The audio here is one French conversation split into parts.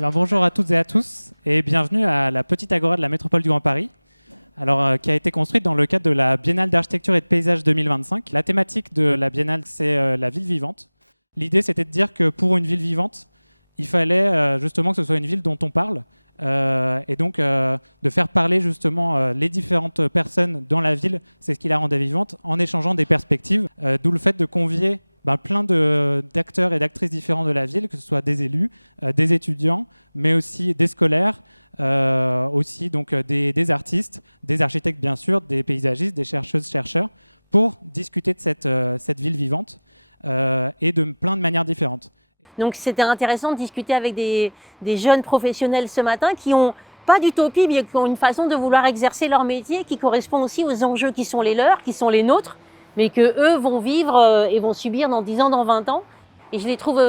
Bonjour à toutes et à tous et bienvenue à la petite agora de la métropole du Grand Paris, qui a été construite dans le cadre de la Biennale d'architecture et de paysage 2025. La thématique de la Biennale, c'est la ville vivante. L'idée, c'était de dire que pour une ville vivante, il fallait justement que ce soit une ville dont on parle, et donc de faire parler justement les différentes personnes dans la ville, c'est ce qui la rendait vivante, en échangeant des perspectives, d'où le fait de convier plein d'acteurs et d'actrices différents de la ville, que ce soit des élus, des étudiants, mais aussi des scolaires, aussi donc des artistes, des architectes bien sûr, des paysagistes, des chercheuses, chercheurs, pour discuter de cette ville vivante et de plein de manières différentes. Donc c'était intéressant de discuter avec des jeunes professionnels ce matin qui ont pas d'utopie, mais qui ont une façon de vouloir exercer leur métier qui correspond aussi aux enjeux qui sont les leurs, qui sont les nôtres, mais qu'eux vont vivre et vont subir dans 10 ans, dans 20 ans. Et je les trouve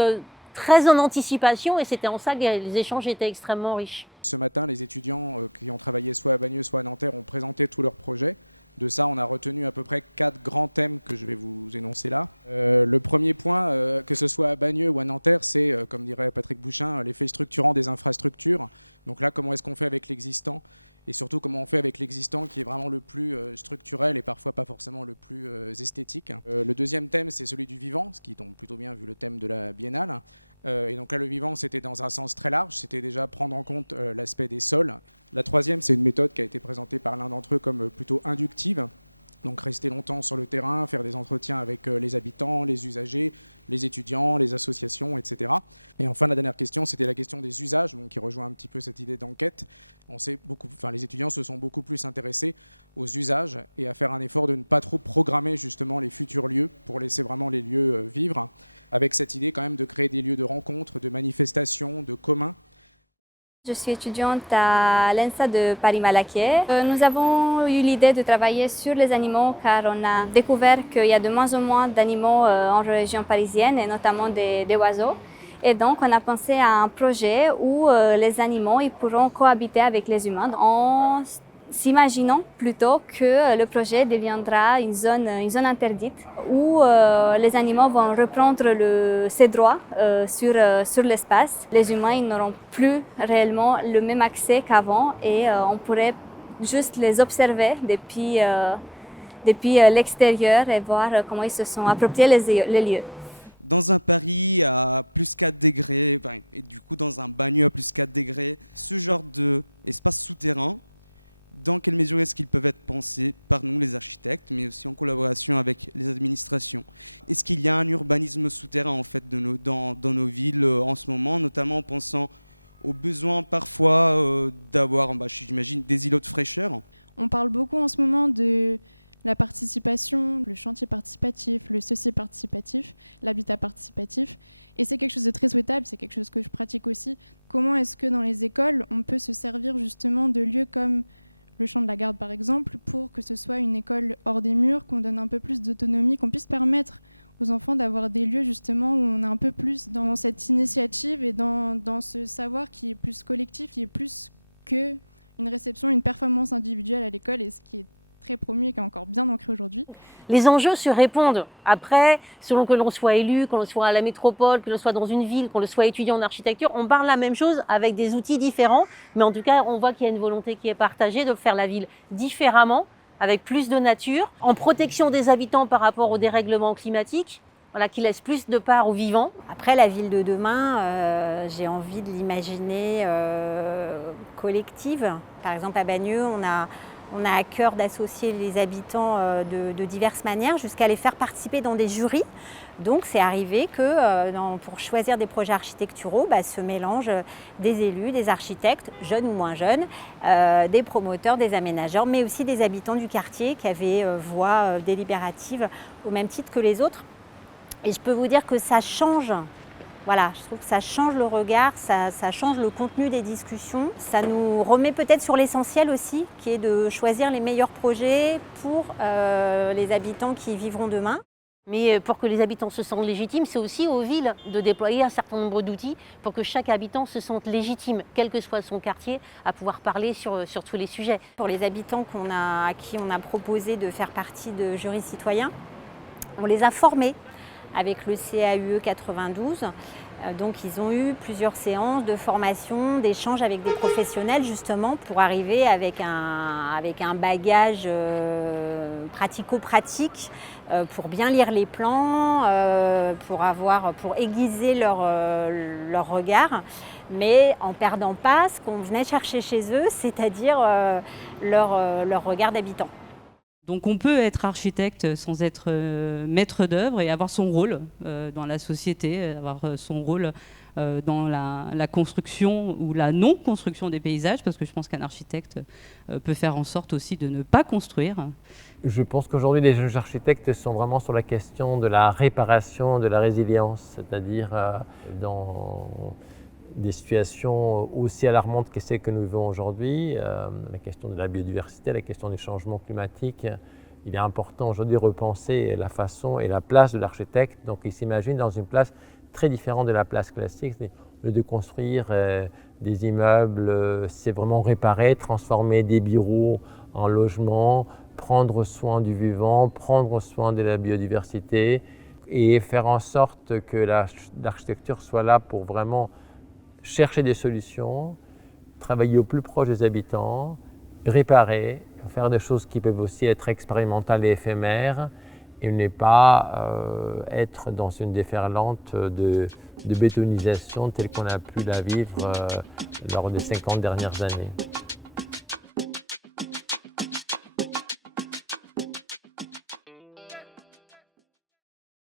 très en anticipation, et c'était en ça que les échanges étaient extrêmement riches. Ce matin, les étudiants qui ont travaillé soit à Bagneux, soit à Nanterre ont présenté tous leurs projets. De ça, on a retenu à peu près 4 grands thèmes que je vais vous énoncer là. Le premier point, que ce soit à Bagneux ou à Nanterre, c'est, comme dirait Patrick Bouchin, l'effet structurant des infrastructures. Donc là, comment est-ce qu'on fait avec l'existant ? Et surtout, comment on fait avec l'existant qui est vraiment le plus structurel et parfois pas forcément le plus esthétique. Le deuxième thème, c'est celui du vivant, ce qui tombe plutôt bien vu le thème de la Biennale. Et donc là, le vivant, c'était dans un sens très large, c'était déjà prendre en compte l'aspect des sols. La troisième, c'est une méthode qui a été présentée par l'un d'entre eux comme plutôt inductive. Donc rester longtemps sur le terrain, faire des entretiens avec les habitants, les usagers, les étudiants, les associations, etc. Et enfin, la dernière question, c'était la question des usages, donc qui rejoint un petit peu cette idée d'enquête. Les étudiants se sont beaucoup plus intéressés aux usages et à faire un effort de ne pas trop programmer justement les futurs lieux pour laisser vraiment les lieux vivre, avec cette idée quand même de créer des lieux de rencontres, de manifestations, de communs. Je suis étudiante à l'ENSA de Paris-Malaquais. Nous avons eu l'idée de travailler sur les animaux car on a découvert qu'il y a de moins en moins d'animaux en région parisienne et notamment des oiseaux. Et donc on a pensé à un projet où les animaux ils pourront cohabiter avec les humains en s'imaginant plutôt que le projet deviendra une zone interdite où les animaux vont reprendre ses droits sur l'espace. Les humains ils n'auront plus réellement le même accès qu'avant et on pourrait juste les observer depuis l'extérieur et voir comment ils se sont appropriés les lieux. Dans un Paris à plus 4 degrés, et du coup dans un Bagneux à plus 4 degrés, ce genre d'espace souterrain, dans quelle mesure est-ce qu'ils peuvent être pensés par nous, les architectes, mais aussi en collaboration avec les administrations? Est-ce qu'il y a un urbanisme souterrain en fait dans nos villes en ce moment, notamment en pensant aux besoins parfois d'avoir, j'imagine, des îlots de fraîcheur? On parle beaucoup en ce moment de la participation, le chantier participatif, le socio-participatif, l'habitat participatif. Et c'est quelque chose de très souhaitable, c'est quelque chose que je pratique aussi. Comment est-ce que dans les écoles, on peut se servir justement de lieux comme le Champ de la Garde par exemple, pour que ce soit une école hors des murs, qu'on donne un peu plus d'autonomie, qu'on puisse permettre aux enfants d'avoir des lieux justement où on est un peu plus dans cette initiative et dans ce savoir qui est plus collectif, qui est plus qu'une réception, une performance individuelle à l'école, et ce qui est très promu et qui est encore bien ancré aujourd'hui. Les enjeux se répondent. Après, selon que l'on soit élu, que l'on soit à la métropole, que l'on soit dans une ville, qu'on soit étudiant en architecture, on parle la même chose avec des outils différents. Mais en tout cas, on voit qu'il y a une volonté qui est partagée de faire la ville différemment, avec plus de nature, en protection des habitants par rapport au dérèglement climatique, qui laisse plus de part aux vivants. Après, la ville de demain, j'ai envie de l'imaginer collective. Par exemple, à Bagneux, on a à cœur d'associer les habitants de diverses manières jusqu'à les faire participer dans des jurys. Donc c'est arrivé que pour choisir des projets architecturaux, se mélangent des élus, des architectes, jeunes ou moins jeunes, des promoteurs, des aménageurs, mais aussi des habitants du quartier qui avaient voix délibérative au même titre que les autres. Et je peux vous dire que ça change. Voilà, je trouve que ça change le regard, ça change le contenu des discussions. Ça nous remet peut-être sur l'essentiel aussi, qui est de choisir les meilleurs projets pour les habitants qui vivront demain. Mais pour que les habitants se sentent légitimes, c'est aussi aux villes de déployer un certain nombre d'outils pour que chaque habitant se sente légitime, quel que soit son quartier, à pouvoir parler sur tous les sujets. Pour les habitants à qui on a proposé de faire partie de jurys citoyens, on les a formés avec le CAUE 92 Donc ils ont eu plusieurs séances de formation, d'échanges avec des professionnels justement pour arriver avec un bagage pratico-pratique pour bien lire les plans, pour aiguiser leur regard, mais en perdant pas ce qu'on venait chercher chez eux, c'est-à-dire leur regard d'habitant. Donc on peut être architecte sans être maître d'œuvre et avoir son rôle dans la société, avoir son rôle dans la construction ou la non-construction des paysages, parce que je pense qu'un architecte peut faire en sorte aussi de ne pas construire. Je pense qu'aujourd'hui les jeunes architectes sont vraiment sur la question de la réparation, de la résilience, c'est-à-dire dans des situations aussi alarmantes que celles que nous vivons aujourd'hui, la question de la biodiversité, la question du changement climatique. Il est important aujourd'hui de repenser la façon et la place de l'architecte. Donc il s'imagine dans une place très différente de la place classique. Au lieu de construire des immeubles, c'est vraiment réparer, transformer des bureaux en logements, prendre soin du vivant, prendre soin de la biodiversité et faire en sorte que l'architecture soit là pour vraiment chercher des solutions, travailler au plus proche des habitants, réparer, faire des choses qui peuvent aussi être expérimentales et éphémères et ne pas être dans une déferlante de bétonisation telle qu'on a pu la vivre lors des 50 dernières années.